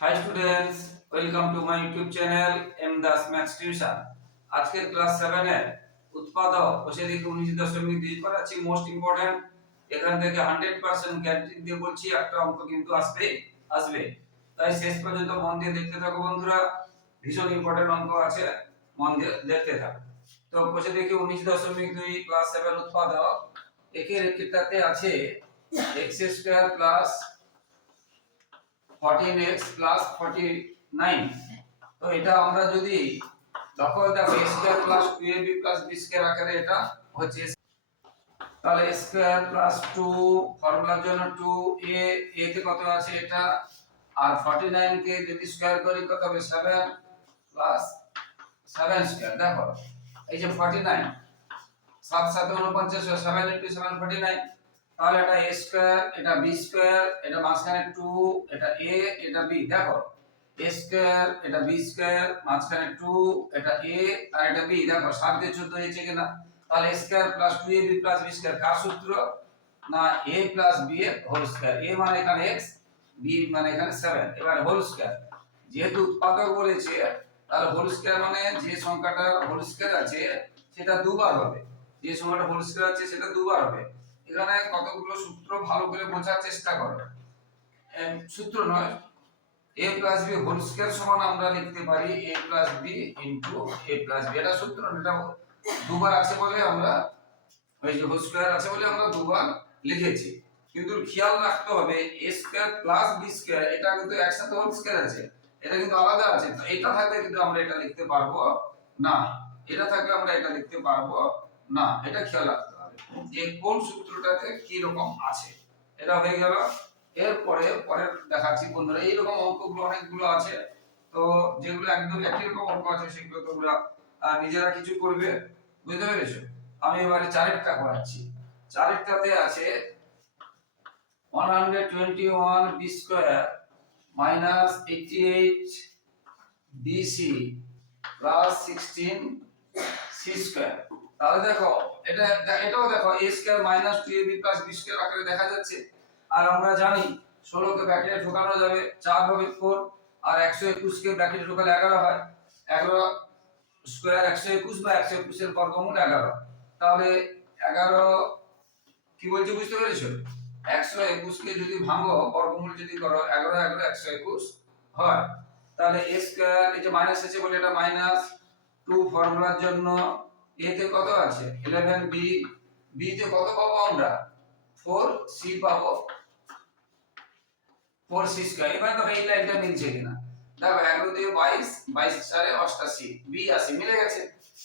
Hi students welcome to my YouTube channel M Das maths tuition আজকের class 7 এর উৎপাদক বসে দেখে 19 দশমিক দুই করাচ্ছি মোস্ট ইম্পর্টেন্ট এখান থেকে 100% গ্যারান্টি দিয়ে বলছি, একটা অঙ্ক কিন্তু আসবে আসবে। তাই শেষ পর্যন্ত মন দিয়ে দেখতে থাকো বন্ধুরা। ভীষণ ইম্পর্টেন্ট অঙ্ক আছে, মন দিয়ে দেখতে থাকো। তো বসে দেখে 19 দশমিক দুই ক্লাস 7 উৎপাদক। একের একটাতে আছে x square plus 14x plus 49 তো এটা আমরা যদি লক্ষ্য দেখো, a square plus 2ab plus b square আকারে এটা হচ্ছে তাহলে স্কয়ার প্লাস 2 ফর্মুলার জন্য 2a a তে কত আছে এটা? আর 49 কে যদি স্কয়ার করি, কত হবে? 7 প্লাস 7 স্কয়ার দেখো, এই যে 49 সাত সাত উনপঞ্চাশ seven into seven forty nine তাহলে এটা এ স্কোয়ার এটা বি স্কোয়ার এটা মাঝখানে টু এটা এ এটা বি দেখো এ স্কোয়ার এটা বি স্কোয়ার মাঝখানে টু এটা এ আর এটা বি দেখো, সাত দিয়ে চোদ্দ হয়েছে কিনা? তাহলে A square plus two A B plus B square কার সূত্র? না এ প্লাস বি এর হোল স্কোয়ার এ মানে এখানে এক্স বি মানে এখানে সেভেন এবার হোল স্কোয়ার যেহেতু উৎপাদক বলেছে, তাহলে হোল স্কোয়ার মানে যে সংখ্যাটা হোল স্কোয়ার আছে, সেটা দুবার হবে। যে সংখ্যাটা হোল স্কয়ার আছে, সেটা দুবার হবে। এখানে কতগুলো সূত্র ভালো করে বোঝার চেষ্টা করো। সূত্র নয়। A plus B whole square সমান আমরা লিখতে পারি a plus B into a plus B এটা সূত্র এটা দুবার আছে বলে আমরা, ওই যে হোল স্কয়ার আছে বলে আমরা দুবার লিখেছি। কিন্তু খেয়াল রাখতে হবে, a square plus B square এটা কিন্তু একসাথে হোল স্কয়ার আছে। এটা কিন্তু আলাদা আছে। তো এটা থাকলে কিন্তু আমরা এটা লিখতে পারব না। এটা থাকলে আমরা এটা লিখতে পারব না। এটা খেয়াল রাখতে যে কোন সূত্রটাতে কি রকম আছে। এটা হয়ে গেল। এরপরে পরের দেখাচ্ছি বন্ধুরা। এইরকম অঙ্কগুলো অনেকগুলো আছে। তো যেগুলো একদম একই রকম অঙ্ক আছে, সেগুলো তোমরা নিজেরা কিছু করবে। বুঝতে পেরেছ? আমি এবারে চারেরটা করাচ্ছি। চারেরটাতে আছে 121 B square minus 88 BC plus 16 C square তাহলে দেখো, এটা এটাও দেখো, a square minus 2ab plus b square আকারে দেখা যাচ্ছে। আর আমরা জানি 16 কে ব্র্যাকেটে ঢোকানো যাবে 4 হবে 4 আর 121 কে ব্র্যাকেটে ঢোকালে 11 হয়। 11 স্কয়ার 121 বা 121 এর বর্গমূল 11 তাহলে 11 কি বলছি বুঝতে পেরেছ? 121 কে যদি ভাঙো, বর্গমূল যদি করো 11 11 121 হয়। তাহলে a স্কয়ার এই যে মাইনাস আছে বলে এটা মাইনাস 2 ফর্মুলার জন্য a তে কত আছে? 11 b তে কত পাবো আমরা? 4 c পাবো। 4 c স্কয়ার এবার তো এই লাইনটা মিলছে কিনা। দেখো 11 দিয়ে 22 22 চারে 88 b আছে, মিলে গেছে।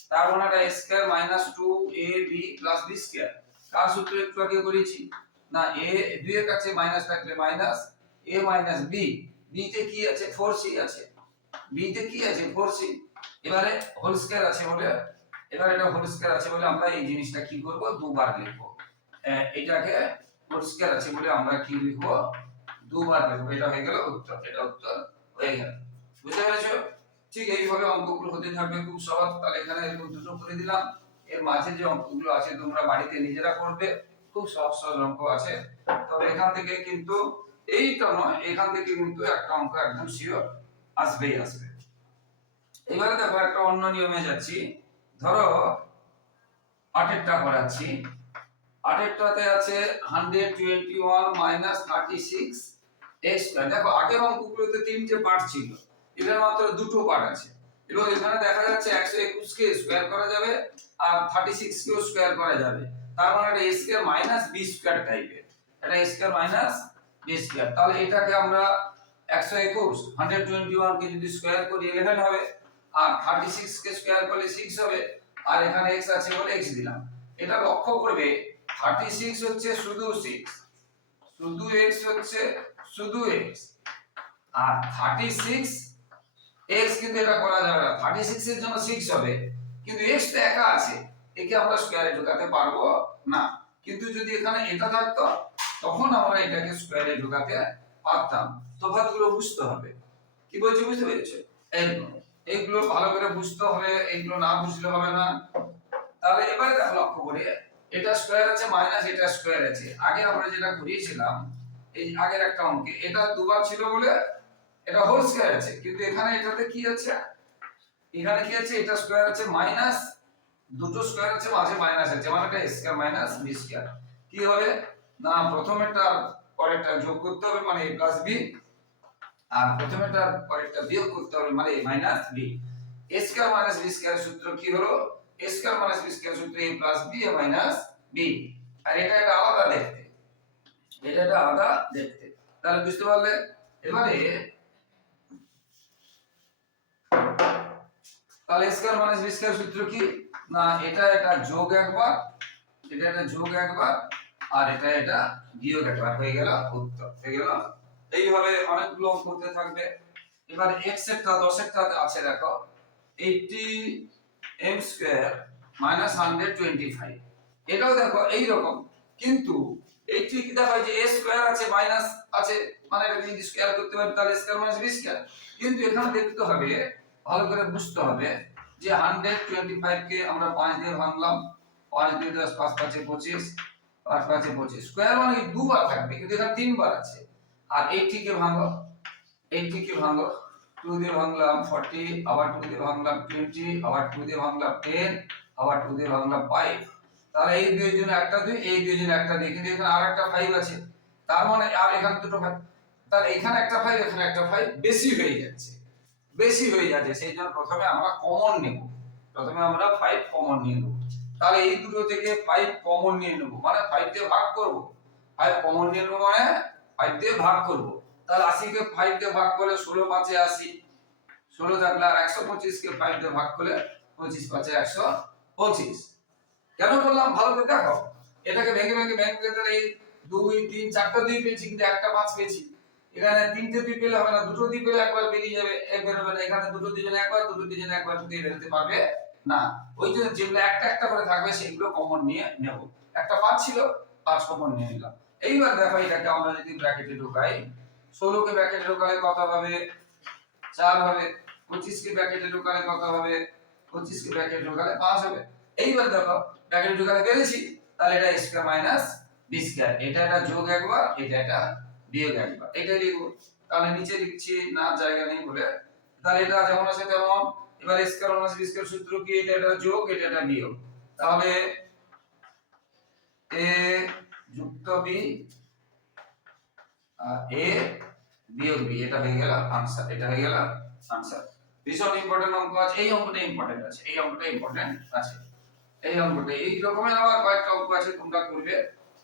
তার a square minus 2 a b plus b square কার সূত্র একটু আগে করেছি? না, a 2 এর কাছে মাইনাস থাকলে minus a minus b b তে কি আছে? 4c আছে। B তে কি আছে? 4c এবারে হোল স্কয়ার আছে বলে এবার এটা হোল স্কয়ার আছে বলে আমরা এই জিনিসটা কি করব? দুবার লিখব। এটাকে হোল আছে বলে আমরা কি লিখব? দুবার লিখব। এটা হয়ে গেল উত্তর। এটা উত্তর হয়ে গেল। বুঝতে পেরেছ? ঠিক এইভাবে অঙ্কগুলো হতে থাকবে খুব সহজ। তাহলে এখানে এরকম দুটো করে দিলাম। এর মাঝে যে অঙ্কগুলো আছে তোমরা বাড়িতে নিজেরা করবে। খুব সহজ সহজ অঙ্ক আছে। তবে এখান থেকে কিন্তু এইটা নয়, এখান থেকে কিন্তু একটা অঙ্ক একদম শিওর আসবেই আসবে। এবারে দেখো একটা অন্য নিয়মে যাচ্ছি। ধরো, আটেরটা করাচ্ছি। আটেরটাতে আছে hundred twenty one minus thirty six X দেখো, আগের অঙ্কগুলোতে তিনটে পার্ট ছিল। এখানে মাত্র দুটো পার্ট আছে। এবং এখানে দেখা যাচ্ছে একশো একুশকে স্কোয়ার করা যাবে আর থার্টি সিক্স কেও স্কোয়ার করা যাবে। তার মানে এটা A square minus B square টাইপের এটা স্কোয়ার মাইনাস বি স্কোয়ার তাহলে এটাকে আমরা একশো একুশ হান্ড্রেড টোয়েন্টি ওয়ানকে যদি স্কোয়ার করি ইলেভেন হবে। আর থার্টি সিক্স কে স্কোয়ার করলে সিক্স হবে। আর এখানে এক্স আছে বলে এক্স দিলাম। এটা লক্ষ্য করবে থার্টি সিক্স হচ্ছে শুধু সিক্স শুধু এক্স হচ্ছে শুধু এক্স আর থার্টি সিক্স কিন্তু এটা করা যাবে না। থার্টি সিক্স এর জন্য সিক্স হবে। কিন্তু এক্স তো একা আছে, একে আমরা স্কোয়ারে ঢোকাতে পারব না। কিন্তু যদি এখানে এটা থাকতো, তখন আমরা এটাকে স্কোয়ারে ঢোকাতে পারতাম। তফাৎগুলো বুঝতে হবে। কি বলছি, বুঝতে পেরেছ? একদম। এইগুলো ভালো করে বুঝতে হবে এইগুলো না বুঝলে হবে না। তাহলে এবারে দেখো লক্ষ্য করে, এটা স্কোয়ার আছে মাইনাস এটা স্কোয়ার আছে। আগে আমরা যেটা করিয়েছিলাম এই আগের একটা অঙ্কে, এটা দুবার ছিল বলে এটা হোল স্কয়ার আছে। কিন্তু এখানে এটাতে কি আছে? এখানে কি আছে? এটা স্কয়ার আছে মাইনাস দুটো স্কয়ার আছে, মাঝে মাইনাস আছে। মানে এটা স্কয়ার মাইনাস বি স্কয়ার কি হবে? না, প্রথমেরটা পরেরটা যোগ করতে হবে মানে a প্লাস বি আর প্রথমেরটা পরেরটা বিয়োগ করতে হবে মানে minus B square minus B square সূত্র কি হলো? স্কয়ার মাইনাস বি স্কয়ার সূত্র a plus B a minus B আর এটা একটা আলাদা দেখতে। এটা একটা আলাদা দেখতে। তাহলে বুঝতে পারলে? এবারে তাহলে স্কয়ার মাইনাস বি স্কয়ার সূত্র কি? না, এটা এটা যোগ একবার, এটা এটা যোগ একবার, আর এটা এটা বিয়োগ একবার। হয়ে গেল উত্তর। হয়ে গেল এইভাবে অনেকগুলো অঙ্ক করতে থাকবে। এবার x এরটা 10 এরটা আছে দেখো। 80 m স্কয়ার মাইনাস 125 এটাও দেখো এই রকম কিন্তু এই ঠিক দেখো এই যে a স্কয়ার আছে মাইনাস আছে মানে এটা যদি স্কয়ার করতে পারি, তাহলে স্কয়ার মাইনাস b স্কয়ার কিন্তু এখানে দেখতে হবে, ভালো করে বুঝতে হবে যে 125 কে আমরা 5 দিয়ে ভাঙলাম। 5 দিয়ে 10 5 পাঁচে 25 5 পাঁচে 25 স্কয়ার মানে দুবার থাকবে, কিন্তু এখানে তিনবার আছে। আর 80 কে ভাঙো। 80 কে ভাঙো। 2 দিয়ে ভাঙলাম 40 আবার 2 দিয়ে ভাঙলাম 20 আবার 2 দিয়ে ভাঙলাম 10 আবার 2 দিয়ে ভাঙলাম 5 তাহলে এই দুই জন্য একটা দুই, এই দুই জন্য একটা দুই। কিন্তু এখানে আর একটা 5 আছে। তার মানে আর এখানে দুটো 5 তাহলে এখানে একটা 5 এখানে একটা 5 বেশি হয়ে যাচ্ছে। বেশি হয়ে যাচ্ছে। সেই জন্য প্রথমে আমরা কমন নেব। প্রথমে আমরা 5 কমন নিয়ে নেব। তাহলে এই দুটো থেকে 5 কমন নিয়ে নেব। মানে 5 দিয়ে ভাগ করব। 5 কমন নিয়ে নেব মানে 5 দিয়ে ভাগ করব। তাহলে 80 কে 5 দিয়ে ভাগ করলে 16 পাঁচে 80 16 থাকলে আর 125 কে 5 দিয়ে ভাগ করলে 25 পাঁচে 125 কেন বললাম? ভালো করে দেখো। এটাকে ভেঙে ভেঙে ভেঙে ভেঙে এই দুই, তিন, চারটা দুই পেয়েছি, কিন্তু একটা পাঁচ পেয়েছি। এখানে তিনটে দুই পেলে হবে না, দুটো দুই পেলে একবার বেরিয়ে যাবে এক বেরোবে না। এখানে দুটো দুজনে একবার, দুটো দুজনে একবার দিয়ে বেরোতে পারবে না। ওই জন্য যেগুলো একটা একটা করে থাকবে, সেগুলো কমন নিয়ে নেব। একটা পাঁচ ছিল, পাঁচ কমন নিয়ে নিলাম। এইবার দেখো এটাকে আমরা যদি ব্র্যাকেটে ঢোকাই ষোলোকে ব্র্যাকেটে ঢোকালে কত হবে? চার হবে। পঁচিশকে ব্র্যাকেটে ঢোকালে কত হবে? পঁচিশকে ব্র্যাকেটে ঢোকালে পাঁচ হবে। এইবার দেখো ব্র্যাকেটে ঢোকালে পেরেছি। তাহলে এটা স্কয়ার মাইনাস বি স্কয়ার এটা এটা যোগ একবার, এটা এটা বিয়োগ একবার। এটাই লিখব। তাহলে নিচে লিখছি, না, জায়গা নেই বলে। তাহলে এটা যেমন আছে তেমন। এবার স্কয়ার মাইনাস বি স্কয়ার সূত্র কি? এটা এটা যোগ, এটা এটা বিয়োগ। তাহলে এ যুক্ত বি এ বিয়োগ বি, এটা হয়ে গেল আনসার এটা হয়ে গেল আনসার ভীষণ ইম্পর্টেন্ট অঙ্ক আছে, এই অঙ্কটা ইম্পর্টেন্ট আছে, এই অঙ্কটা ইম্পর্টেন্ট আছে। এই অঙ্কটা, এই রকমের আবার কয়েকটা অঙ্ক আছে তোমরা করবে,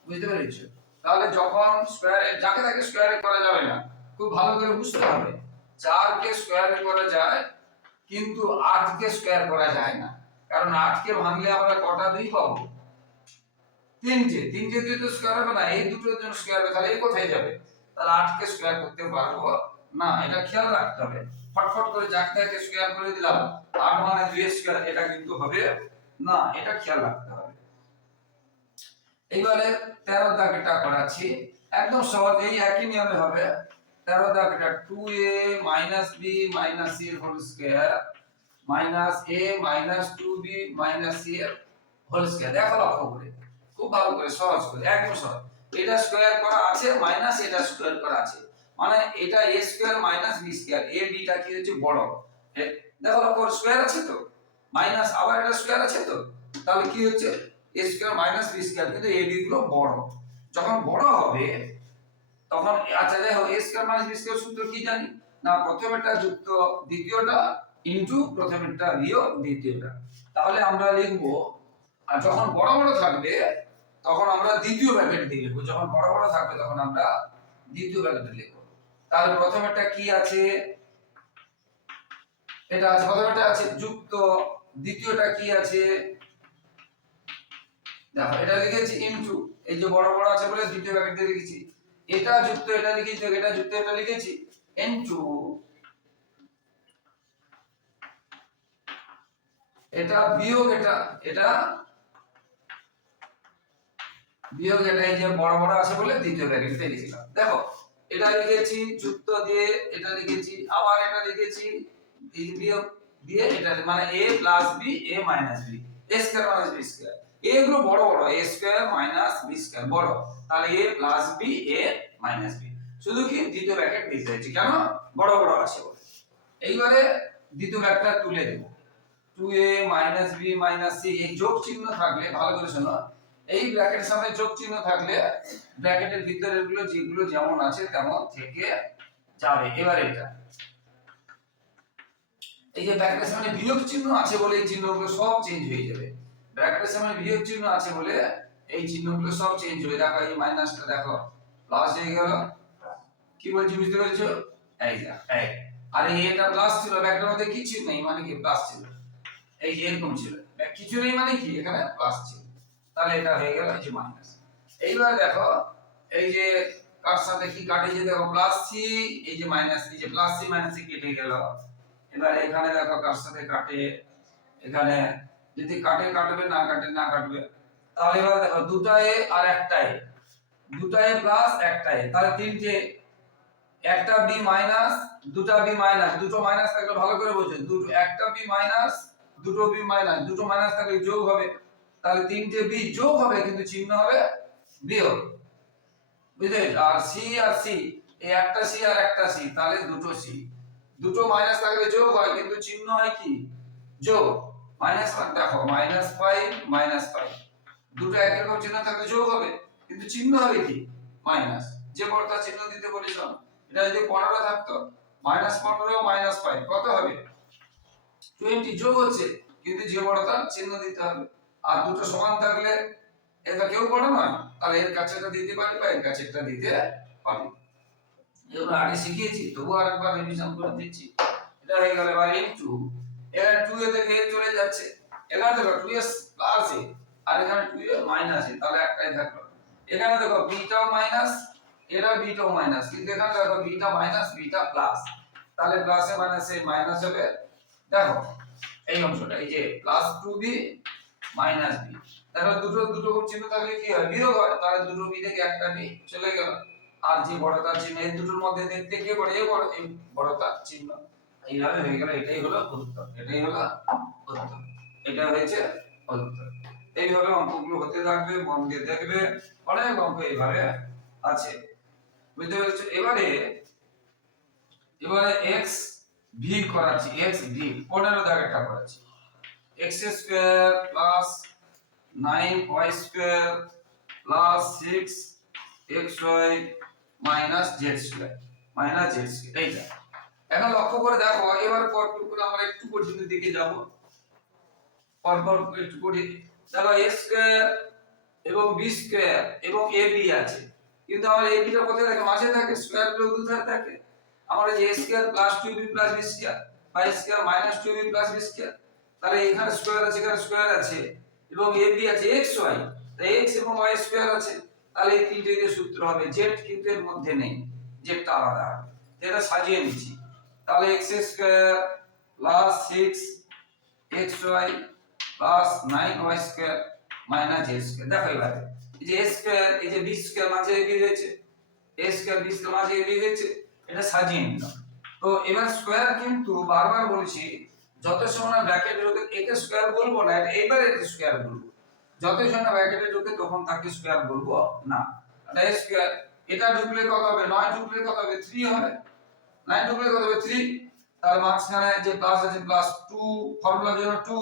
বুঝতে পেরেছ? তাহলে যখন স্কয়ারে যাকে তাকে স্কয়ারে করা যাবে না, খুব ভালো করে বুঝতে হবে, চারকে স্কয়ারে করা যায়, কিন্তু আটকে স্কয়ার করা যায় না। কারণ আটকে ভাঙলে আমরা কটা দুই পাবো? তিনটে তিনটে দিয়ে তো স্কয়ার হবে না, এই দুটোর জন্য স্কয়ার হবে, তাহলে কোথায় যাবে? তাহলে আটকে স্কয়ার করতে পারব? না, এটা খেয়াল রাখতে হবে। ফটফট করে তাকে স্কয়ার করে দিলাম। আট মানে দুই স্কয়ার এটা কিন্তু হবে না, এটা খেয়াল রাখতে হবে। এইবারে তেরো দাগটা করাচ্ছি। একদম সহজ এই একই নিয়মে হবে। তেরো দাগটা two A minus B minus C whole square minus A minus two B minus C whole square দেখো লক্ষ্য করে। খুব ভালো করে, সহজ করে, একদম সহজ। এটা স্কয়ার করা আছে মাইনাস এটা স্কয়ার করা আছে। মানে এটা A square minus B square A beta কি হচ্ছে বড়। দেখো লক্ষ্য স্কয়ার আছে তো? মাইনাস আবার এটা স্কয়ার আছে তো? তাহলে কি হচ্ছে? A square minus B square কিন্তু এ বি গুলো বড়। যখন বড় হবে, তখন আচ্ছা হোক A square minus B square সূত্র কি জানি? না, প্রথমেরটা যুক্ত, দ্বিতীয়টা ইনটু প্রথমেরটা বিয়োগ, দ্বিতীয়টা। তাহলে আমরা লিখব, আর যখন বড় বড় থাকবে তখন আমরা দ্বিতীয় ব্র্যাকেট দিয়ে লিখব। যখন বড় বড় থাকবে তখন আমরা দ্বিতীয় ব্র্যাকেটে লিখব। তাহলে প্রথমেরটা কি আছে? এটা আছে, প্রথমেরটা আছে যুক্ত, দ্বিতীয়টা কি আছে? দেখো, এটা লিখেছি ইনটু এই যে বড় বড় আছে বলে দ্বিতীয় ব্র্যাকেট দিয়ে লিখেছি। এটা যুক্ত, এটা লিখেছি, এটা যুক্ত, এটা লিখেছি ইনটু এটা বিয়োগ, এটা এটা বিয়োগ এটা এই যে বড় বড় আছে বলে দ্বিতীয় ব্র্যাকেটে লিখলাম দেখো, এটা লিখেছি যুক্ত দিয়ে, এটা লিখেছি, আবার এটা লিখেছি বিয়োগ দিয়ে, এটা মানে a plus b, a minus b, a square minus b স্কয়ারগুলো বড় বড়, a square minus b square বড়। তাহলে a plus b, a minus b শুধু কি দ্বিতীয় ব্র্যাকেট দিতে হয়েছে, কেন? বড় বড় আছে বলে। এইবারে দ্বিতীয় ব্যাগটা তুলে দেব। Two A minus B minus C এই যোগ চিহ্ন থাকলে, ভালো করে শোনো এই ব্র্যাকেটের সামনে যোগ চিহ্ন থাকলে ব্র্যাকেটের ভিতরেরগুলো যেগুলো যেমন আছে তেমন থেকে যাবে। এবার এটা। এই যে ব্র্যাকেটের সামনে বিয়োগ চিহ্ন আছে বলে এই চিহ্নগুলো সব চেঞ্জ হয়ে যাবে। ব্র্যাকেটের সামনে বিয়োগ চিহ্ন আছে বলে এই চিহ্নগুলো সব চেঞ্জ হয়ে দেখো এই মাইনাসটা দেখো। প্লাস হয়ে গেল। কি বলছি বুঝতে পেরেছ? এই এই। আর এটা প্লাস ছিল ব্যাকটার মধ্যে কিছু নেই মানে কি? প্লাস ছিল। এই এরকম ছিল। কিছু নেই মানে কি? এখানে প্লাস ছিল। তাহলে এটা হয়ে গেল এই মাইনাস এইবার দেখো, এই যে কার সাথে কি কাটে যে দেখো প্লাস সি এই যে মাইনাস এই যে প্লাস সি মাইনাস সি কেটে গেল। এবার এখানে দেখো কার সাথে কাটে, এখানে যদি কাটে, কাটবে, না কাটে, না কাটবে, তাহলে এবার দেখো দুটা এ আর একটা এ দুটা এ প্লাস একটা এ তাহলে তিনটে একটা বি মাইনাস দুটা বি মাইনাস দুটো মাইনাস থাকলে ভালো করে বলছেন দুটো, একটা বি মাইনাস দুটো বি মাইনাস দুটো মাইনাস থাকলে যোগ হবে। তাহলে তিনটে বি যোগ হবে, কিন্তু চিহ্ন হবে বিয়োগ। বুঝলে? আর সি আর সি, এই একটা সি আর একটা সি, তাহলে দুটো সি। দুটো মাইনাস থাকলে যোগ হয়, কিন্তু চিহ্ন হয় কি? যোগ। মাইনাস দেখো, মাইনাস ফাইভ মাইনাস ফাইভ দুটো একই রকম চিহ্ন থাকলে যোগ হবে, কিন্তু চিহ্ন হবে কি? মাইনাস। যে বড়টা চিহ্ন দিতে বলেছিলাম এটা যদি পনেরো থাকতো, মাইনাস পনেরো, মাইনাস ফাইভ কত হবে? টোয়েন্টি যোগ হচ্ছে, কিন্তু যে বড়টা চিহ্ন দিতে হবে। আর দুটো সমান থাকলে এটা কেউ বড় নয় তাহলে এর কাছেটা দিতে পারি বা এর কাছেটা দিতে পারি। এগুলো আগে শিখিয়েছি তবু রিভিশন করে দিচ্ছি। এটা হয়ে গেল এবার এখানে টু এ থেকে চলে যাচ্ছে। এখানে দেখো টু এস প্লাস এ আর এখানে টু এ মাইনাস এ তাহলে একটাই থাকল। এখানে দেখো বিটাও মাইনাস এটা বিটাও মাইনাস কিন্তু এখানে দেখো বিটা মাইনাস বিটা প্লাস তাহলে প্লাসে মাইনাসে মাইনাস হবে, দেখো, এই অংশটা, এই যে plus two B minus B দেখো দুটো দুটো চিহ্ন থাকলে কি হয়? বিয়োগ হয়, তাহলে দুটো বি থেকে একটা বি চলে গেল। আর যে বড়তার চিহ্ন, এই দুটোর মধ্যে দেখতে কে বড়? এই বড়, এই বড়তার চিহ্ন। এইভাবে হয়ে গেল, এটাই হলো উত্তর, এটাই হলো উত্তর, এটা হয়েছে উত্তর। এইভাবে অঙ্কগুলো হতে থাকবে, মন দিয়ে দেখবে, অনেক অঙ্ক এইভাবে আছে। বুঝতে পেরেছ? এবারে এবারে এক্স ভি করাচ্ছি, x ভি পনেরো দাগেরটা করাচ্ছি। X square plus nine Y square plus six X Y minus Z square minus Z square এইটা এখন লক্ষ্য করে দেখো, এবার পরপর করে আমরা একটু পর্যন্ত দিকে যাব। পরপর একটু করে। দেখো এ স্কয়ার এবং বি স্কয়ার এবং বি আছে। কিন্তু আমার এ বিটা কোথায় থাকে? মাঝে থাকে স্কয়ারগুলো দুধারে থাকে। আমার যে square plus two B plus B square বা square minus two B plus B square তাহলে এখানে স্কয়ার আছে, এখানে স্কয়ার আছে এবং এ বি আছে এক্স ওয়াই তাই এক্স এবং ওয়াই স্কয়ার আছে, তাহলে এই তিনটে যে সূত্র হবে জেড কিন্তু এর মধ্যে নেই জেডটা আলাদা। যেটা সাজিয়ে নিচ্ছি। তাহলে x square plus six x y plus nine y square minus z square দেখো এবারে, এই যে স্কয়ার এই যে বি স্কয়ার মাঝে বি হয়েছে এ স্কয়ার বি স্কয়ার মাঝে বি হয়েছে এটা সাজিয়ে নিলাম। তো এবার স্কয়ার কিন্তু বারবার বলছি যত সময় না ব্র্যাকেটে ঢোকে একে স্কয়ার বলব না এটা এবার একে স্কয়ার বলব। যত সময় না ব্র্যাকেটে ঢোকে তখন তাকে স্কয়ার বলব না। এটা স্কয়ার এটা ঢুকলে কত হবে? নয় ঢুকলে কত হবে? 3 হবে। নাইন ঢুকলে কত হবে? 3 তার মাঝখানে যে প্লাস আছে প্লাস 2 ফর্মুলার জন্য 2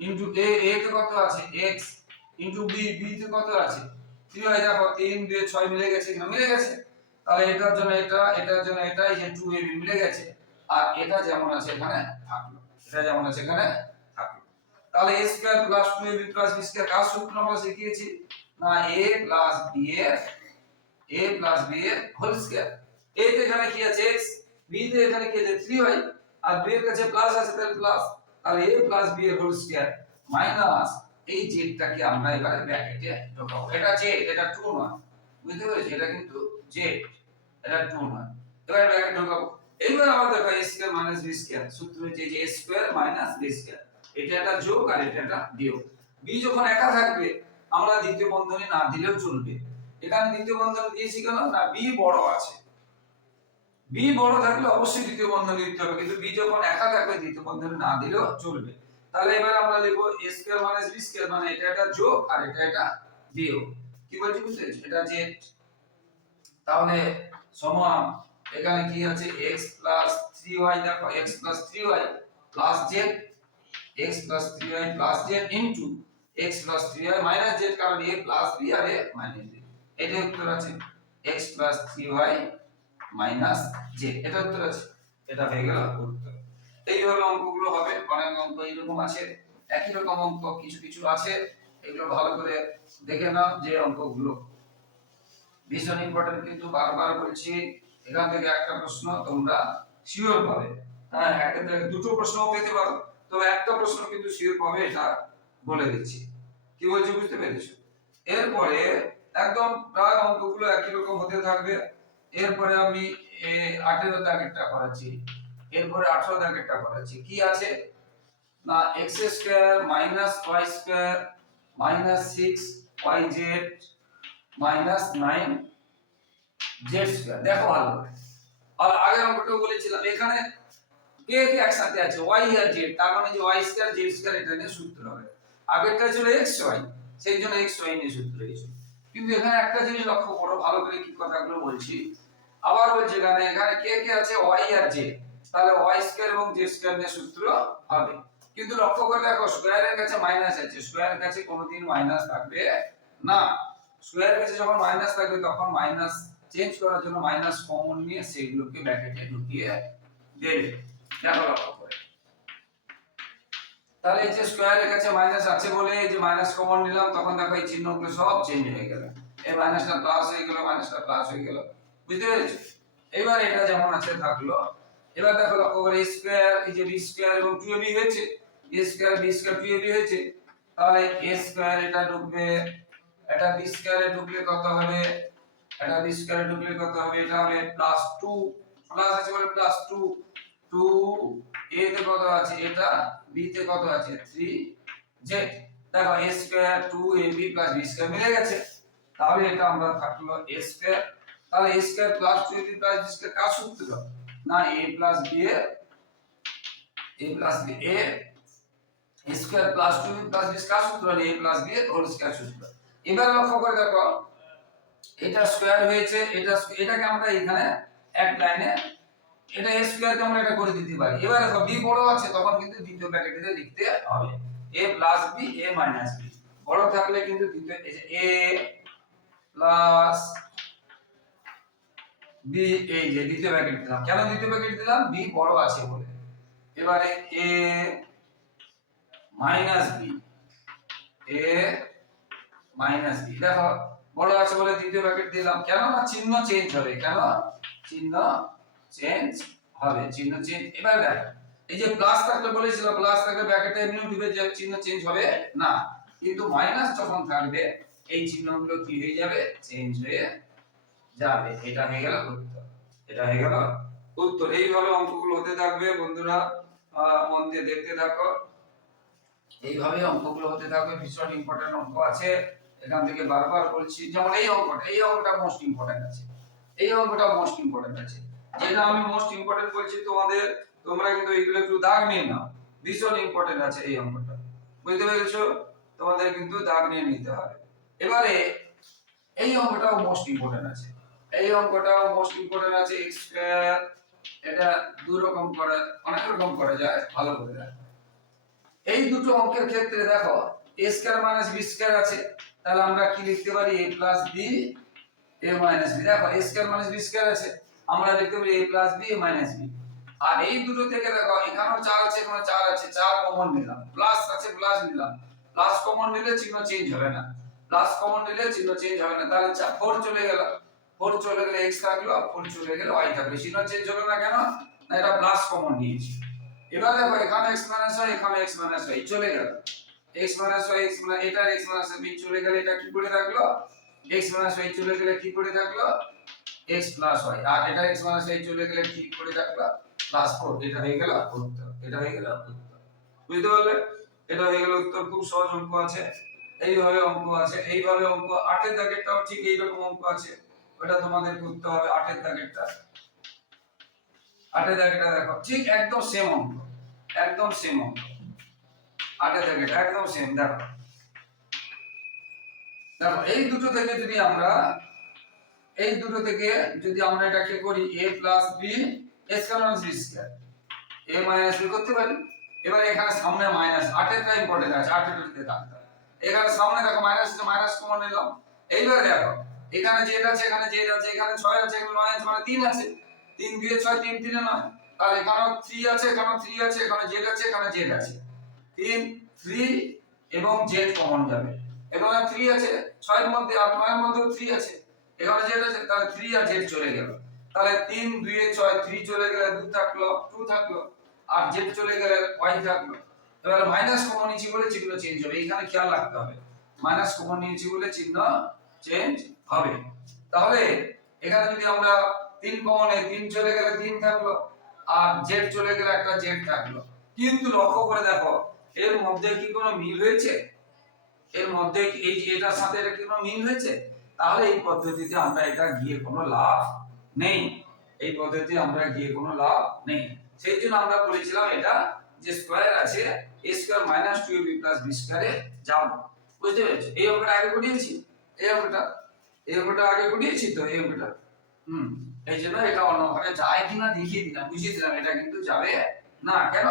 ইনটু এ a তে কত আছে? x ইনটু b বি তে কত আছে? 3 হয়, দেখো 3 2 6 মিলে গেছে কিনা? মিলে গেছে। তাহলে এটার জন্য এটা, এটার জন্য এটা এই যে 2ab মিলে গেছে। আর এটা যেমন আছে এখানে এটা যেমন আছে এখানে থাকল তাহলে a square plus 2ab plus b square কার সূত্র আমরা শিখিয়েছি? না, a প্লাস b এর, a প্লাস b এর হোল স্কয়ার a তে এখানে কি আছে x, b তে এখানে কি আছে 3y আর b এর কাছে প্লাস আছে তাহলে প্লাস তাহলে a প্লাস b এর হোল স্কয়ার মাইনাস এই জেডটাকে আমরা এবারে ব্র্যাকেটে ঢোকাবো। এটা জেড এটা 2 নয়। বুঝতে পেরেছি? এটা কিন্তু জেড এটা 2 নয়। এবারে ব্র্যাকেট ঢোকাবো। এইবার আবার দেখো a square minus b square সূত্র হচ্ছে যে a square minus b square এটা একটা যোগ আর এটা একটা বিয়োগ। b যখন একা থাকবে, আমরা দ্বিতীয় বন্ধনী না দিলেও চলবে। এখানে দ্বিতীয় বন্ধনী দিয়েছি কেন? না, b বড় আছে। b বড় থাকলে অবশ্যই দ্বিতীয় বন্ধনী দিতে হবে, কিন্তু b যখন একা থাকবে, দ্বিতীয় বন্ধনী না দিলেও চলবে। তাহলে এবার আমরা লিখব a square minus b square মানে এটা একটা যোগ আর এটা একটা বিয়োগ। কি বলছি বুঝতে এটা জেড তাহলে সমান এখানে কি আছে? x প্লাস থ্রি ওয়াই দেখো, x plus three y plus z x plus three y plus z into x plus three y minus z কারণ a প্লাস বি আর a মাইনাস বি এটা উত্তর আছে, x plus three y minus z এটা উত্তর আছে, এটা হয়ে গেল উত্তর। এইভাবে অঙ্কগুলো হবে, অনেক অঙ্ক এইরকম আছে, একই রকম অঙ্ক, কিছু কিছু আছে, এগুলো ভালো করে দেখে নাও যে অঙ্কগুলো। ভীষণ ইম্পর্টেন্ট কিন্তু বারবার বলছি এখান থেকে একটা প্রশ্ন তোমরা শিওর পাবে। হ্যাঁ একটা দুটো প্রশ্নও পেতে পারো। তবে একটা প্রশ্ন কিন্তু শিওর পাবে, এটা বলে দিচ্ছি। কি বলছি বুঝতে পেরেছ? এরপরে একদম প্রায় অঙ্কগুলো একই রকম হতে থাকবে। এরপরে আমি আঠেরো দাগেরটা করাচ্ছি এরপরে আঠারো দাগেরটা করাচ্ছি কি আছে? না x square minus y square minus six y z minus nine দেখো ভালো। আর বলেছিলাম, এখানে কে কে একসাথে আছে? ওয়াই আর জেড তার মানে যে ওয়াই স্কোয়ার জেড স্কোয়ার এটা নিয়ে সূত্র হবে। আগেরটা ছিল এক্স ওয়াই সেই জন্য এক্স ওয়াই নিয়ে সূত্র হয়েছে। কিন্তু এখানে একটা জিনিস লক্ষ্য করো, ভালো করে কি কথাগুলো বলছি। আবার বলছি এখানে এখানে কে কে আছে? ওয়াই আর জেড তাহলে ওয়াই স্কোয়ার এবং জেড স্কোয়ার নিয়ে সূত্র হবে। কিন্তু লক্ষ্য করে দেখো স্কোয়ারের কাছে মাইনাস আছে। স্কোয়ারের কাছে কোনোদিন মাইনাস থাকবে না। স্কোয়ারের কাছে যখন মাইনাস থাকবে, তখন মাইনাস চেঞ্জ করার জন্য মাইনাস কমন নিয়ে সেগুলোকে ব্র্যাকেটে ঢুকিয়ে দেবে। দেখো লক্ষ্য করে। তাহলে এই যে স্কোয়ারের কাছে মাইনাস আছে বলে যে মাইনাস কমন নিলাম, তখন দেখো এই চিহ্নগুলো সব চেঞ্জ হয়ে গেল। এই মাইনাসটা প্লাস হয়ে গেল মাইনাসটা প্লাস হয়ে গেল। বুঝতে পেরেছ? এবার এটা যেমন আছে থাকল। এবার দেখো লক্ষ্য করে স্কোয়ার এই যে বি স্কোয়ার এবং টু বি হয়েছে। A square b square two b হয়েছে। তাহলে এ স্কোয়ার এটা ঢুকবে, এটা বি স্কোয়ারে ঢুকলে কত হবে? এটা বি স্কোয়ারে ঢুকলে কত হবে, এটা হবে প্লাস টু প্লাস আছে বলে প্লাস টু টু এ তে কত আছে? এটা বি তে কত আছে? থ্রি জেড দেখো a square two a plus b square মিলে গেছে। তাহলে এটা আমরা থাকল এ স্কোয়ার তাহলে a square plus two a plus b square কার সূত্র না a plus b a a plus b a square plus two b plus b কার সূত্র এ প্লাস বি এর হোল স্কোয়ার সূত্র এবার লক্ষ্য করে দেখো এটা স্কোয়ার হয়েছে, এটা এটাকে আমরা এখানে এক লাইনে এটা এ স্কোয়ারকে আমরা এটা করে দিতে পারি। এবার দেখো বি বড় আছে, তখন কিন্তু দ্বিতীয় ব্র্যাকেটে লিখতে হবে। A plus b a minus b বড় থাকলে কিন্তু দ্বিতীয়, এই যে এ প্লাস বি এই যে দ্বিতীয় ব্র্যাকেট দিলাম। কেন দ্বিতীয় ব্র্যাকেট দিলাম? বি বড় আছে বলে। এবারে a minus b a minus b দেখো বড় আছে বলে দ্বিতীয় ব্র্যাকেট দিলাম। কেন না চিহ্ন চেঞ্জ হবে? কেন? চিহ্ন চেঞ্জ হবে। চিহ্ন চেঞ্জ এবার দেখো। এই যে প্লাস থাকলে বলেছিল প্লাস থাকলে ব্র্যাকেটে এমনি উঠবে যে চিহ্ন চেঞ্জ হবে? না। কিন্তু মাইনাস যখন থাকবে, এই চিহ্নগুলো কি হয়ে যাবে? চেঞ্জ হয়ে যাবে। এটা হয়ে গেল উত্তর। এটা হয়ে গেল উত্তর। এইভাবে অঙ্কগুলো হতে থাকবে বন্ধুরা। মন দিয়ে দেখতে থাকো। এইভাবে অঙ্কগুলো হতে থাকবে। ভীষণ ইম্পর্টেন্ট অঙ্ক আছে। এখান থেকে বারবার বলছি, যেমন এই অঙ্কটা এই অঙ্কটা মোস্ট ইম্পর্টেন্ট আছে। এই অঙ্কটা মোস্ট ইম্পর্টেন্ট আছে। যেটা আমি মোস্ট ইম্পর্টেন্ট বলছি, তোমাদের, তোমরা কিন্তু এগুলো একটু দাগ নিয়ে নাও ভীষণ ইম্পর্টেন্ট আছে এই অঙ্কটা। বুঝতে পেরেছ? তোমাদের কিন্তু দাগ নিয়ে নিতে হবে। এবারে, এই অঙ্কটাও মোস্ট ইম্পর্টেন্ট আছে। এই অঙ্কটাও মোস্ট ইম্পর্টেন্ট আছে এক্স স্কয়ার এটা দু রকম করা, অনেক রকম করা যায়, ভালো করে দেখো। এই দুটো অঙ্কের ক্ষেত্রে দেখো, a square minus b square আছে। তাহলে আমরা কি লিখতে পারি? A plus b, a minus b দেখো, a square minus b square আছে। আমরা লিখতে পারি a plus b, a minus b আর এই দুটো থেকে দেখো, এখানেও চার আছে, এখানেও চার আছে, চার কমন নিলাম। প্লাস আছে প্লাস নিলাম। প্লাস কমন নিলে চিহ্ন চেঞ্জ হবে না। প্লাস কমন নিলে চিহ্ন চেঞ্জ হবে না। তাহলে ফোর চলে গেল। ফোর চলে গেলে এক্স থাকল ফোর চলে গেলে ওয়াই থাকবে চিহ্ন চেঞ্জ হলো না কেন? না, এটা প্লাস কমন নিয়েছি। এবার দেখো, এখানে x মাইনাস হয় এখানে x মাইনাস হয় চলে গেল। X মাইনাস x মাইনাস এটা x মাইনাস b চলে গেলে এটা কি পড়ে থাকল? X মাইনাস y চলে গেলে কি পড়ে থাকল? X প্লাস y আর এটা x মাইনাস y চলে গেলে কি পড়ে থাকল? প্লাস 4 এটা গেল উত্তর। এটা গেল উত্তর। বুঝতে পারলে? এটা গেল উত্তর। খুব সহজ অঙ্ক আছে। এইভাবে অঙ্ক আছে। এইভাবে অঙ্ক। আটের দাগেরটাও ঠিক এইরকম অঙ্ক আছে। ওটা তোমাদের করতে হবে আটের দাগেরটা। আটের দাগেরটা দেখো। ঠিক একদম সেম অঙ্ক। একদম সেম অঙ্ক। আটের দাগেরটা একদম সেম দেখো। দেখো, এই দুটো থেকে যদি আমরা, এই দুটো থেকে যদি আমরা এটাকে করি a plus b square minus b square a minus b করতে পারি। এবার এখানে সামনে মাইনাস আটেরটা ইম্পর্টেন্ট আছে আটের দিকে থাকতে। এখানে সামনে দেখো মাইনাস আছে মাইনাস কমন নিলাম। এইবার দেখো, এখানে জেড আছে, এখানে জেড আছে, এখানে ছয় আছে, এখানে নয় আছে মানে তিন আছে। তিন দিয়ে ছয়, তিন তিনে নয়। তাহলে এখানেও থ্রি আছে, এখানেও থ্রি আছে, এখানে জেড আছে, এখানে জেড আছে। তিন থ্রি এবং জেড কমন যাবে। এখানে থ্রি আছে, ছয়ের মধ্যে আর নয়ের মধ্যেও থ্রি আছে। এখানে জেড আছে, তাহলে থ্রি আর জেড চলে গেল। তাহলে তিন, দুয়ে ছয় থ্রি চলে গেলে দু থাকল টু থাকল, আর জেড চলে গেলে ওয়াই থাকল। এবার মাইনাস কমন নিয়েছি বলে চিহ্ন চেঞ্জ হবে, এখানে খেয়াল রাখতে হবে। মাইনাস কমন নিয়েছি বলে চিহ্ন চেঞ্জ হবে। তাহলে এখানে যদি আমরা তিন কমনে তিন চলে গেলে তিন থাকল, আর জেড চলে গেলে একটা জেড থাকল। কিন্তু লক্ষ্য করে দেখো এর মধ্যে কি কোনো মিল হয়েছে? এর মধ্যে এই এটার সাথে এটা কি কোনো মিল হয়েছে? তাহলে এই পদ্ধতিতে আমরা এটা গিয়ে কোনো লাভ নেই। এই পদ্ধতিতে আমরা গিয়ে কোনো লাভ নেই। সেই জন্য আমরা বলেছিলাম এটা যে স্কোয়ার আছে a square minus two b plus b স্কয়ারে যাব বুঝতে পেরেছ? এই অঙ্কটা আগে করিয়েছি এই অঙ্কটা এই অঙ্কটা আগে করিয়েছি তো, এই অঙ্কটা। হুম, এই জন্য এটা অন্য ঘরে যায় কিনা দেখিয়ে দিলাম, বুঝিয়ে দিলাম, এটা কিন্তু যাবে না, কেন?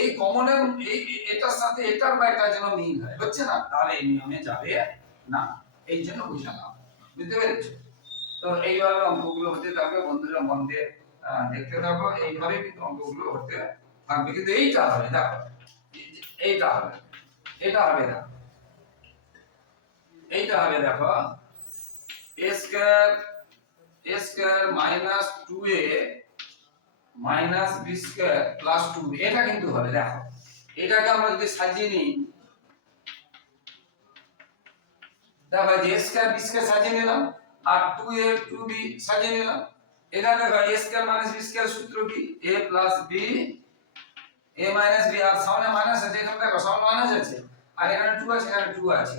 এই কমনের এটার সাথে এটার বা এটার যেন মিল হয় হচ্ছে না? তাহলে এই নিয়মে যাবে না। এই জন্য বুঝালাম বুঝতে পেরেছ? তো এইভাবে অঙ্কগুলো হতে থাকবে, বন্ধুরা মন দিয়ে দেখতে থাকো। এইভাবে কিন্তু অঙ্কগুলো হতে থাকবে। কিন্তু এইটা হবে, দেখো। এইটা হবে। এটা হবে, দেখো। এইটা হবে, দেখো। A square a square minus two a minus b square plus two এটা কিন্তু হবে, দেখো। এটাকে আমরা যদি সাজিয়ে নিই, দেখো যে স্কয়ার বি স্কয়ার সাজিয়ে নিলাম, আর টু এ টু বি সাজিয়ে নিলাম। এখানে দেখো a square minus b square সূত্র কি? a plus b a minus b আর সামনে মাইনাস আছে, এখানে দেখো সামনে মাইনাস আছে, আর এখানে টু আছে, এখানে টু আছে।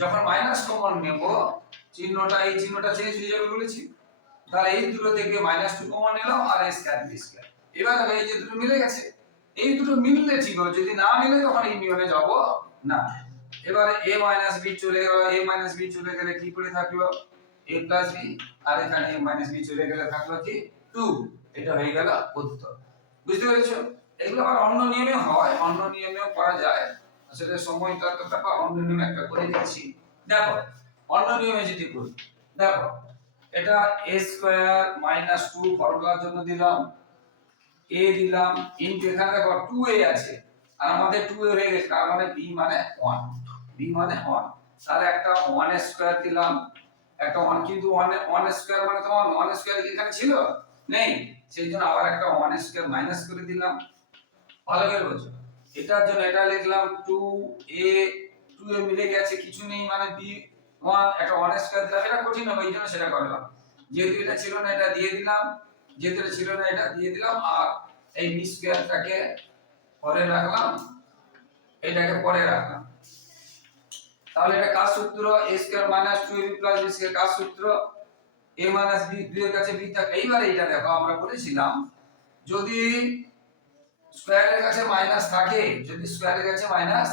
যখন মাইনাস কমন নেব, চিহ্নটা, এই চিহ্নটা চেঞ্জ হয়ে যাবে বলেছি। তাহলে এই দুটো থেকে মাইনাস টু কমন নিলাম আর a স্কয়ার বি স্কয়ার এবার দেখো এই যে দুটো মিলে গেছে, এই দুটো মিললে ঠিক হবে? যদি না মিলে তখন এই নিয়মে যাব না। এবারে a মাইনাস b চলে গেল, a মাইনাস b চলে গেলে কি করে থাকল? a প্লাস b, আর এখানে a মাইনাস b চলে গেলে থাকল কি? 2 এটা হয়ে গেল উত্তর। বুঝতে পেরেছ? এগুলো আবার অন্য নিয়মে হয়, অন্য নিয়মেও করা যায়। আসলে সময়টা তো অন্য নিয়মে একটা করে দিচ্ছি। দেখো, অন্য নিয়মে যদি করি, দেখো এটা a স্কয়ার মাইনাস টু ফর্মুলার জন্য দিলাম। a দিলাম ইনটু এখানে দেখো 2a আছে। আর আমাদের 2a হয়ে গেছে, তার মানে b মানে 1 b মানে 1 তাহলে একটা 1 স্কয়ার দিলাম। একটা 1 কিন্তু 1 1 স্কয়ার মানে তোমার 1 স্কয়ার কি এখানে ছিল? নেই। সেই জন্য আবার একটা 1 স্কয়ার মাইনাস করে দিলাম। ভালো করে বোঝো। এটার জন্য এটা লিখলাম 2a 2a মিলে গেছে, কিছু নেই মানে b 1 একটা 1 স্কয়ার দিলাম এটা কঠিন হবে, এই জন্য সেটা করলাম। যেহেতু এটা ছিল না, এটা দিয়ে দিলাম। যেহেতু এটা ছিল না, এটা দিয়ে দিলাম, আর এই বি পরে রাখলাম, এটাকে পরে রাখলাম। তাহলে এটা কার সূত্র? Square minus 2ab plus b square কার সূত্র? A মাইনাস b b এর কাছে b থাকে। এইবার এটা দেখো, আমরা বলেছিলাম, যদি স্কয়ারের কাছে মাইনাস থাকে, যদি স্কয়ারের কাছে মাইনাস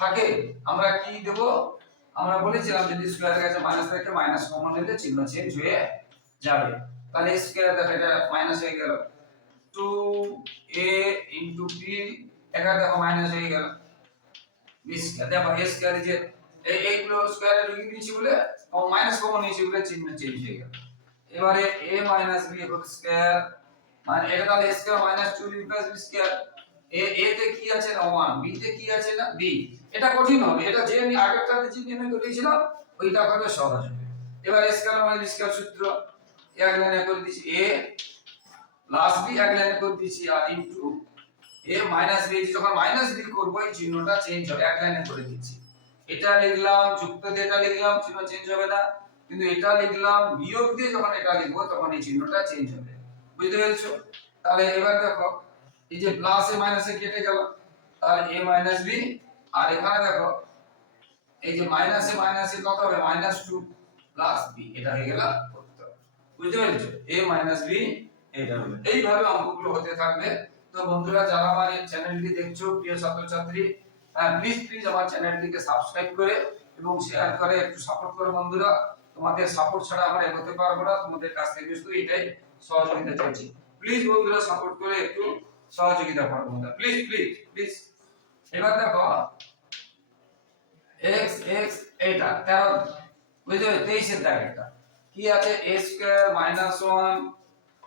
থাকে, আমরা কি দেব? আমরা বলেছিলাম যদি স্কয়ারের কাছে মাইনাস থাকে মাইনাস কমন নিলে চিহ্ন চেঞ্জ হয়ে যাবে। তাহলে স্কয়ার দেখো, এটা মাইনাস হয়ে গেল। 2a ইনটু b এটা দেখো মাইনাস হয়ে গেল। বি স্কয়ার দেখো, a স্কয়ার যে, এই, এইগুলো স্কয়ারে লিখে দিয়েছি বলে মাইনাস কমন নিয়েছি বলে চিহ্ন চেঞ্জ হয়ে গেল। এবারে a minus b whole square মানে এটা তাহলে a square minus 2b plus b square এ এ তে কি আছে না 1 b তে কি আছে না? B এটা কঠিন হবে। এটা যে আমি আগেরটাতে নিয়মে করেছিলাম ওইটা করবে সহজ হবে। এবার a স্কয়ার মাইনাস সূত্র, এক লাইনে করে দিয়েছি এ প্লাস বি এক লাইনে করে দিয়েছি আর ইনটু a মাইনাস b যখন মাইনাস বি করব, এই চিহ্নটা চেঞ্জ হবে। এক লাইনে করে দিচ্ছি এটা লিখলাম, যুক্ত দিয়ে এটা লিখলাম, চিহ্ন চেঞ্জ হবে না। কিন্তু এটা লিখলাম, বিয়োগ দিয়ে যখন এটা লিখব, তখন এই চিহ্নটা চেঞ্জ হবে। বুঝতে পেরেছ? তাহলে এবার দেখো, এই যে প্লাস এ মাইনাসে কেটে গেল। তাহলে এ মাইনাস b আর এখানে দেখো, এই যে মাইনাসে মাইনাসে কত হবে? মাইনাস টু প্লাস বি এটা হয়ে গেল উত্তর। বুঝতে পেরেছ? a মাইনাস b, এটা হলো। এইভাবে অঙ্কগুলো হতে থাকবে। তো বন্ধুরা, যারা আমার এই চ্যানেলটি দেখছ, প্রিয় ছাত্রছাত্রী প্লিজ প্লিজ আমার চ্যানেলটিকে সাবস্ক্রাইব করে এবং শেয়ার করে, একটু সাপোর্ট করো বন্ধুরা। তোমাদের সাপোর্ট ছাড়া আমরা এগোতে পারব না, তোমাদের কাছ থেকে শুধু এটাই সহযোগিতা চাইছি। প্লিজ বন্ধুরা সাপোর্ট করে একটু সহযোগিতা করো বন্ধুরা। প্লিজ প্লিজ প্লিজ এবার দেখো এক্স এক্স এটা তেরো, বুঝতে পারছ? তেইশের দাগেরটা কি আছে? A square minus one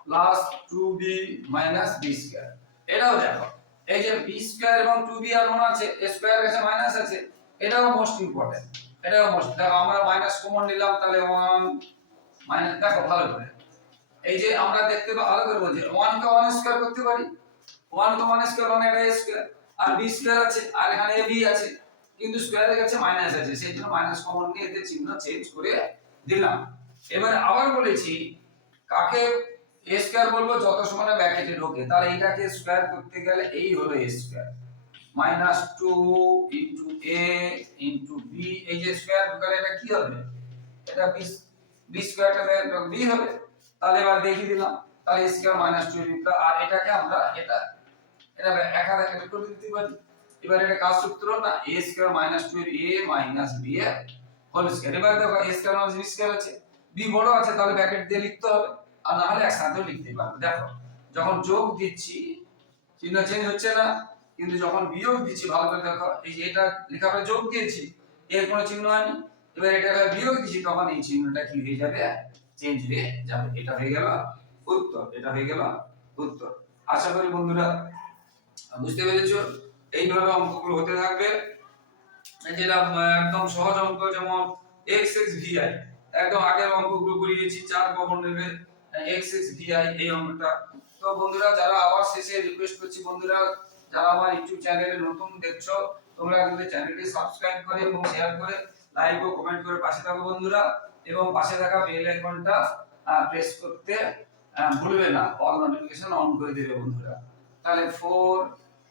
plus two b minus b square এটাও দেখো, এই যে বি স্কোয়ার এবং টু বি আর মনে আছে? এ স্কোয়ার কাছে মাইনাস আছে, এটাও মোস্ট ইম্পর্টেন্ট এটাও মোস্ট দেখো, আমরা মাইনাস কমন নিলাম, তাহলে ওয়ান মাইনাস দেখো, ভালো করে। এই যে আমরা দেখতে ভালো করে বলছি ওয়ান কে ওয়ান স্কোয়ার করতে পারি? ওয়ান কে ওয়ান স্কোয়ার মানে এটা স্কোয়ার আর বি স্কোয়ার আছে, আর এখানে বি আছে। কিন্তু স্কোয়ারের কাছে মাইনাস আছে, সেই জন্য মাইনাস কমন নিয়ে এতে চিহ্ন চেঞ্জ করে দিলাম। এবারে আবার বলেছি, কাকে এ স্কোয়ার বলব? যত সময় না ব্র্যাকেটে ঢোকে, তাহলে এটাকে স্কোয়ার করতে গেলে এই হলো a square minus two into a into b এই যে স্কোয়ার ঢোকালে এটা কি হবে? এটা বি বি স্কোয়ারটা বি হবে। তাহলে এবার দেখিয়ে দিলাম, তাহলে স্কোয়ার মাইনাস টু আর এটাকে আমরা এটা এটা এক হাজার একটা করে দিতে পারি। এবার এটা কাজ সূত্র না? A স্কয়ার মাইনাস 2 এর a মাইনাস b এর হোল স্কয়ার এবার দেখো, a square minus b square আছে। B বড় আছে, তাহলে ব্র্যাকেট দিয়ে লিখতে হবে। আর না হলে একসাথেও লিখতে পারবে। দেখো, যখন যোগ দিচ্ছি, চিহ্ন চেঞ্জ হচ্ছে না। কিন্তু যখন বিয়োগ দিচ্ছি, ভালো করে দেখো, এই যে এটা লেখা পরে যোগ দিয়েছি, এর কোনো চিহ্ন হয়নি। এবার এটা বিয়োগ দিচ্ছি, তখন এই চিহ্নটা কি হয়ে যাবে? চেঞ্জ হয়ে যাবে। এটা হয়ে গেল উত্তর, এটা হয়ে গেল উত্তর। আশা করি বন্ধুরা বুঝতে পেরেছ? এইভাবে অঙ্কগুলো হতে থাকবে। যেটা একদম সহজ অঙ্ক যেমন x x vi একদম আগের অঙ্কগুলো করিয়েছি চার কখন নেবে x x vi এই অঙ্কটা। তো বন্ধুরা, যারা আবার শেষে রিকোয়েস্ট করছি, বন্ধুরা, যারা আমার ইউটিউব চ্যানেলে নতুন দেখছ, তোমরা কিন্তু চ্যানেলটি সাবস্ক্রাইব করে এবং শেয়ার করে লাইক ও কমেন্ট করে পাশে থাকো বন্ধুরা। এবং পাশে থাকা বেল আইকনটা প্রেস করতে ভুলবে না অল নোটিফিকেশন অন করে দেবে বন্ধুরা। তাহলে ফোর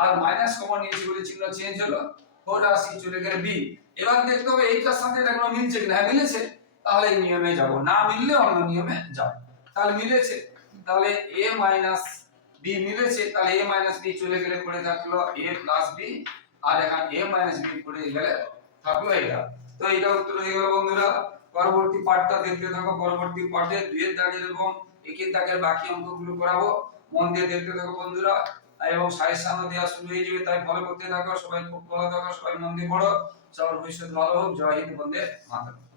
আর মাইনাস কমন নিয়েছি বলে চিহ্ন চেঞ্জ হলো ফোর আর সি চলে গেলে বি এবার দেখতে হবে এইটার সাথে এটা কোনো মিলছে কিনা। হ্যাঁ মিলেছে। তাহলে এই নিয়মে যাব। না মিললে অন্য নিয়মে যাব। তাহলে মিলেছে। তাহলে a মাইনাস b মিলেছে। তাহলে a মাইনাস b চলে গেলে পড়ে থাকল a প্লাস b আর এখানে a মাইনাস b পড়ে গেলে থাকল এটা তো এটা উত্তর হয়ে গেল বন্ধুরা। পরবর্তী পাঠটা দেখতে থাকো। পরবর্তী পার্টে দুইয়ের দাগের এবং একের দাগের বাকি অঙ্কগুলো করাবো। মন দিয়ে দেখতে থাকো বন্ধুরা। এবং সাজেশনও দেওয়া শুরু হয়ে যাবে, তাই ফলো করতে থাকো, সবাই খুব ভালো থাকো, সবাই মন দিয়ে পড়ো, সবার ভবিষ্যৎ ভালো হোক, জয় হিন্দ, বন্দে মাতরম।